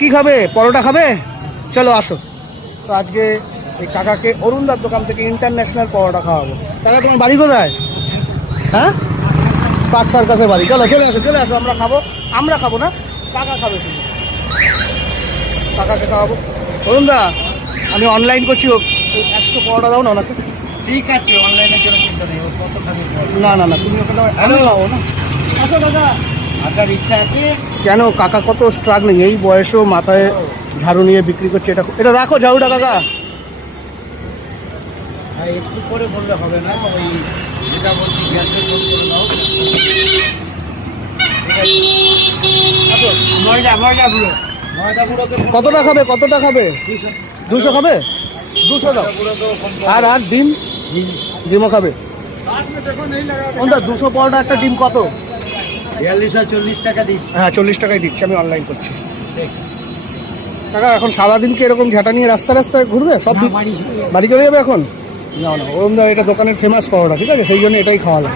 কি খাবে? পরোটা খাবে? চলো আসো। তো আজকে এই কাকাকে অরুণদার দোকান থেকে ইন্টারন্যাশনাল পরোটা খাওয়াবো। কাকা তোমার বাড়ি কোথায়? হ্যাঁ, পার্ক সার্কাসের বাড়ি। চলো চলে আসো, চলে আসো। আমরা খাবো না, কাকা খাবে শুধু। কাকাকে খাওয়াবো। অরুণদা, আমি অনলাইন করছি, 100 পরোটা দাও না ওনাকে। ঠিক আছে, অনলাইনের জন্য চিন্তা নেই। ওর কত খাবে? না না না, তুমি ওখানে হ্যালো খাও না। আসো কাকা। আসার ইচ্ছা আছে? কেন, কাকা কত স্ট্রাগলিং, এই বয়সেও মাথায় ঝাড়ু নিয়ে বিক্রি করছে। এটা রাখো ঝাড়ুটা কাকা। হ্যাঁ, একটু করে বললে হবে না। ওই যেটা বলছি গ্যাসের ফোন করে দাও। ময়দা গুঁড়োতে কতটা খাবে? কতটা খাবে? 200 খাবে? 200 দাও। আর ডিমও খাবে কোনটা? 200 পরোটা একটা ডিম কত? 42 আর 40 টাকা দিস। হ্যাঁ, 40 টাকায় দিচ্ছি, আমি অনলাইন করছি। কাকা এখন সারাদিন কি এরকম ঝাঁটা নিয়ে রাস্তায় ঘুরবে? সব বাড়ি চলে যাবে এখন? না না, ওরম দা এটা দোকানের ফেমাস পরোটা, ঠিক আছে, সেই জন্য এটাই খাওয়ালাম।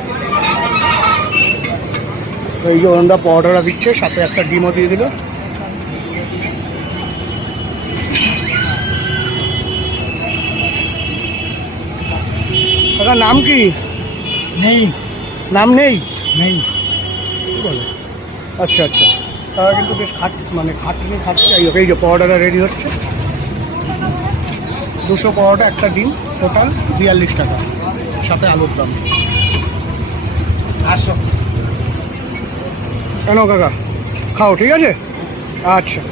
এই যে ওরম দা পরোটাটা দিচ্ছে, সাথে একটা ডিমও দিয়ে দিল। কাকা নাম কি? নেই। নাম নেই? নেই। কি বলে? আচ্ছা আচ্ছা, তারা কিন্তু বেশ খাটছে। এই যে পরোটাটা রেডি হচ্ছে। 200 পরোটা, একটা ডিম, টোটাল 42 টাকা, সাথে আলুর দাম। আসো। কেন কাকা, খাও, ঠিক আছে? আচ্ছা।